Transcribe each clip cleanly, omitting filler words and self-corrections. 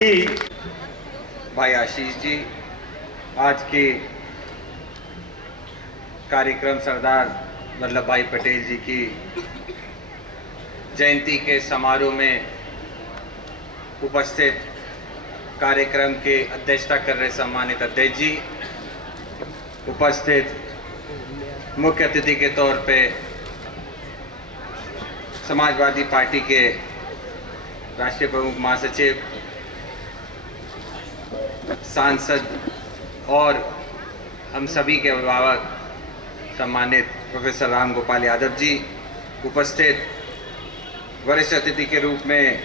भाई आशीष जी, आज के कार्यक्रम सरदार वल्लभ भाई पटेल जी की जयंती के समारोह में उपस्थित कार्यक्रम के अध्यक्षता कर रहे सम्मानित अध्यक्ष जी, उपस्थित मुख्य अतिथि के तौर पे समाजवादी पार्टी के राष्ट्रीय प्रमुख महासचिव, सांसद और हम सभी के अभिभावक सम्मानित प्रोफेसर राम गोपाल यादव जी, उपस्थित वरिष्ठ अतिथि के रूप में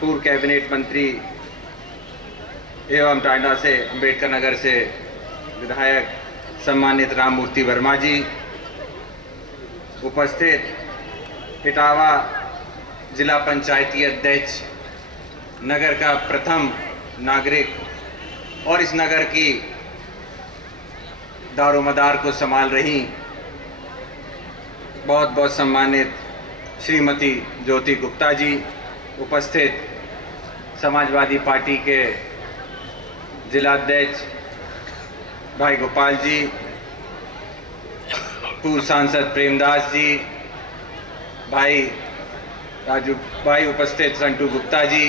पूर्व कैबिनेट मंत्री एवं टांडा से अंबेडकर नगर से विधायक सम्मानित राम मूर्ति वर्मा जी, उपस्थित इटावा जिला पंचायती अध्यक्ष, नगर का प्रथम नागरिक और इस नगर की दारोमदार को संभाल रही बहुत बहुत सम्मानित श्रीमती ज्योति गुप्ता जी, उपस्थित समाजवादी पार्टी के जिलाध्यक्ष भाई गोपाल जी, पूर्व सांसद प्रेमदास जी, भाई राजू भाई, उपस्थित संटू गुप्ता जी,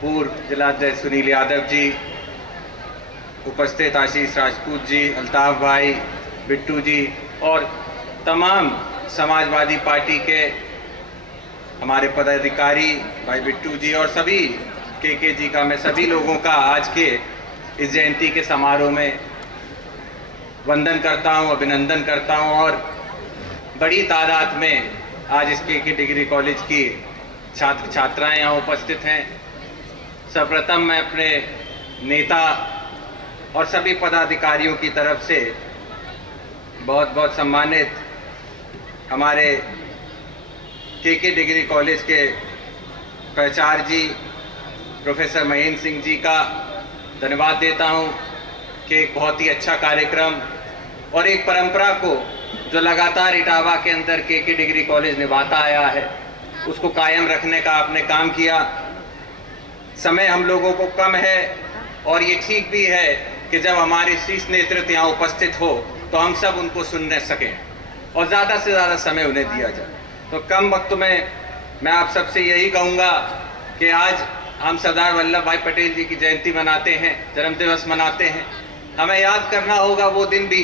पूर्व जिलाध्यक्ष सुनील यादव जी, उपस्थित आशीष राजपूत जी, अल्ताफ भाई, बिट्टू जी और तमाम समाजवादी पार्टी के हमारे पदाधिकारी भाई बिट्टू जी और सभी के जी का मैं सभी लोगों का आज के इस जयंती के समारोह में वंदन करता हूं, अभिनंदन करता हूं। और बड़ी तादाद में आज इस के डिग्री कॉलेज की छात्र छात्राएं यहाँ उपस्थित हैं। सर्वप्रथम मैं अपने नेता और सभी पदाधिकारियों की तरफ से बहुत बहुत सम्मानित हमारे के डिग्री कॉलेज के प्राचार्य जी प्रोफेसर महेंद्र सिंह जी का धन्यवाद देता हूं कि एक बहुत ही अच्छा कार्यक्रम और एक परंपरा को जो लगातार इटावा के अंदर के डिग्री कॉलेज निभाता आया है उसको कायम रखने का आपने काम किया। समय हम लोगों को कम है और ये ठीक भी है कि जब हमारे शीर्ष नेतृत्व यहाँ उपस्थित हो तो हम सब उनको सुन सकें और ज़्यादा से ज़्यादा समय उन्हें दिया जाए। तो कम वक्त में मैं आप सबसे यही कहूँगा कि आज हम सरदार वल्लभ भाई पटेल जी की जयंती मनाते हैं, जन्म दिवस मनाते हैं। हमें याद करना होगा वो दिन भी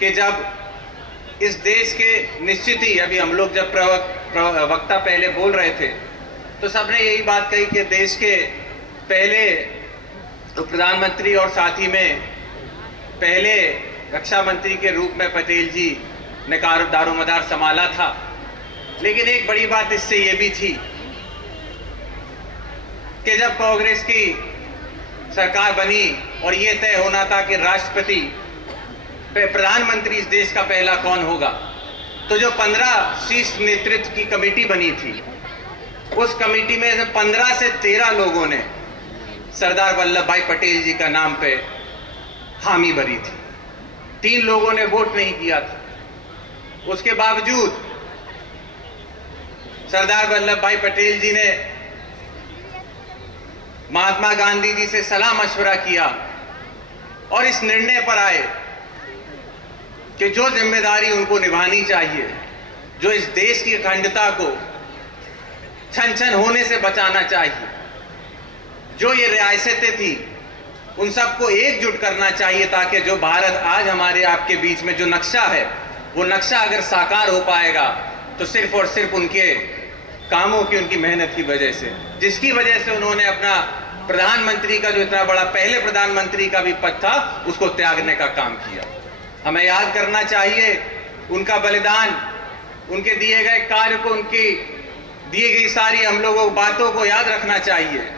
कि जब इस देश के निश्चित ही, अभी हम लोग जब वक्ता पहले बोल रहे थे तो सबने यही बात कही कि देश के पहले तो प्रधानमंत्री और साथ ही में पहले रक्षा मंत्री के रूप में पटेल जी ने दारोमदार संभाला था। लेकिन एक बड़ी बात इससे ये भी थी कि जब कांग्रेस की सरकार बनी और ये तय होना था कि राष्ट्रपति प्रधानमंत्री इस देश का पहला कौन होगा, तो जो 15 शीर्ष नेतृत्व की कमेटी बनी थी उस कमेटी में से 15 से 13 लोगों ने सरदार वल्लभ भाई पटेल जी का नाम पे हामी भरी थी। 3 लोगों ने वोट नहीं किया था। उसके बावजूद सरदार वल्लभ भाई पटेल जी ने महात्मा गांधी जी से सलाह मशवरा किया और इस निर्णय पर आए कि जो जिम्मेदारी उनको निभानी चाहिए, जो इस देश की अखंडता को छन छन होने से बचाना चाहिए, जो ये रियासतें थी उन सबको एकजुट करना चाहिए ताकि जो भारत आज हमारे आपके बीच में जो नक्शा है वो नक्शा अगर साकार हो पाएगा तो सिर्फ और सिर्फ उनके कामों की, उनकी मेहनत की वजह से, जिसकी वजह से उन्होंने अपना प्रधानमंत्री का जो इतना बड़ा पहले प्रधानमंत्री का भी पद था उसको त्यागने का काम किया। हमें याद करना चाहिए उनका बलिदान, उनके दिए गए कार्य को, उनकी दी गई सारी हम लोगों बातों को याद रखना चाहिए।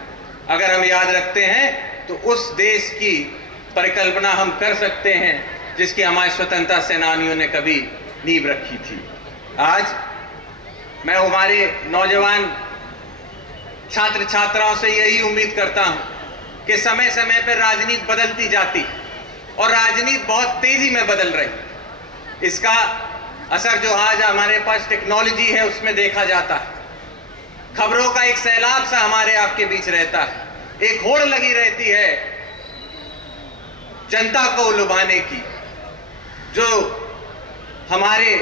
अगर हम याद रखते हैं तो उस देश की परिकल्पना हम कर सकते हैं जिसकी हमारे स्वतंत्रता सेनानियों ने कभी नींव रखी थी। आज मैं हमारे नौजवान छात्र छात्राओं से यही उम्मीद करता हूं कि समय समय पर राजनीति बदलती जाती और राजनीति बहुत तेजी में बदल रही। इसका असर जो आज हमारे पास टेक्नोलॉजी है उसमें देखा जाता है। खबरों का एक सैलाब सा हमारे आपके बीच रहता है। एक होड़ लगी रहती है जनता को लुभाने की। जो हमारे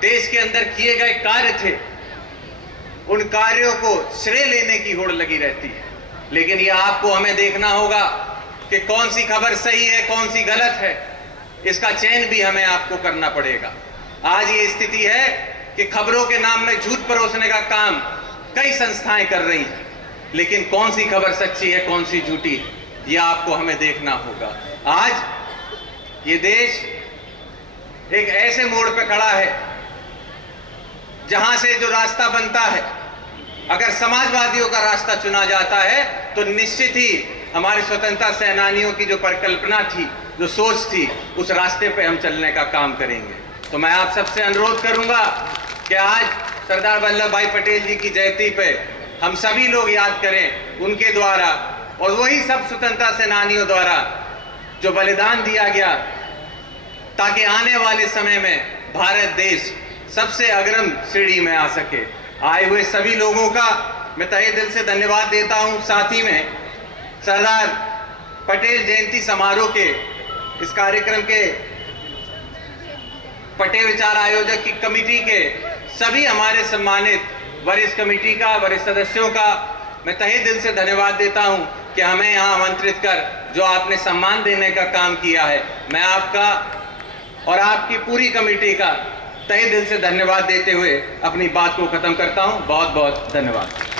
देश के अंदर किए गए कार्य थे, उन कार्यों को श्रेय लेने की होड़ लगी रहती है। लेकिन ये आपको हमें देखना होगा कि कौन सी खबर सही है, कौन सी गलत है, इसका चयन भी हमें आपको करना पड़ेगा। आज ये स्थिति है कि खबरों के नाम में झूठ परोसने का काम कई संस्थाएं कर रही हैं, लेकिन कौन सी खबर सच्ची है, कौन सी झूठी है, ये आपको हमें देखना होगा। आज ये देश एक ऐसे मोड़ पे खड़ा है जहां से जो रास्ता बनता है, अगर समाजवादियों का रास्ता चुना जाता है तो निश्चित ही हमारे स्वतंत्रता सेनानियों की जो परिकल्पना थी, जो सोच थी, उस रास्ते पे हम चलने का काम करेंगे। तो मैं आप सबसे अनुरोध करूंगा कि आज सरदार वल्लभ भाई पटेल जी की जयंती पे हम सभी लोग याद करें उनके द्वारा और वही सब स्वतंत्रता सेनानियों द्वारा जो बलिदान दिया गया, ताकि आने वाले समय में भारत देश सबसे अग्रम श्रेणी में आ सके। आए हुए सभी लोगों का मैं तहे दिल से धन्यवाद देता हूं। साथ ही में सरदार पटेल जयंती समारोह के इस कार्यक्रम के पटेल विचार आयोजक की कमेटी के सभी हमारे सम्मानित वरिष्ठ कमेटी का, वरिष्ठ सदस्यों का मैं तहे दिल से धन्यवाद देता हूं कि हमें यहां आमंत्रित कर जो आपने सम्मान देने का काम किया है। मैं आपका और आपकी पूरी कमेटी का तहे दिल से धन्यवाद देते हुए अपनी बात को खत्म करता हूं। बहुत बहुत धन्यवाद।